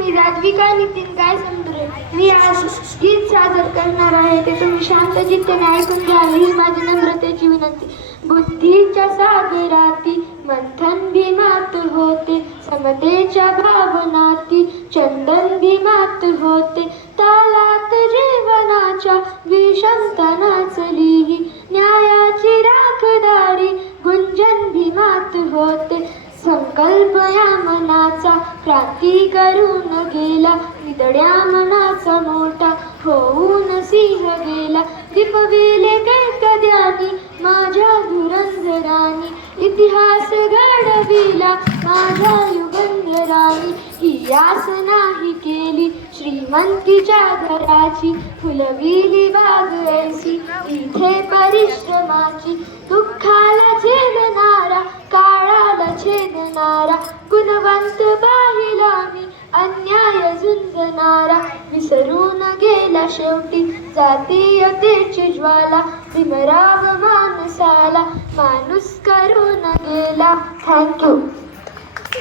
मी राजविका नितीन काय समजुरे. मी आज गीत सादर करणार आहे ते तुम्ही शांत चित्ताने ऐकून घ्यावे ही माझी नम्रतेची विनंती. बुद्धीच्या सागराती मंथन भीमात होते, समतेच्या भावनाती चंदन भीमात होते, तालात जीवनाच्या विषमता नाचली, न्यायाची राखदारी गुंजन भीमात होते. संकल्प या मनाचा क्रांती करून गेला, निदड्या मनाचा मोठा होऊन सिंह गेला. दीपविले कैकद्यानी माझ्या धुरंधरानी, इतिहास घडविला माझ्या युगंधरानी. ही आस नाही केली श्रीमंतीच्या घराची, फुलविली बाग ऐसी इथे परिश्रमाची. दुःखाला झेलणारा काळाला छेदणारा, गुणवंत पाहिला मी अन्याय झुंजणारा. विसरून गेला शेवटी जातीयतेची ज्वाला, भीमराव माणसाला माणूस करून गेला. थँक्यू.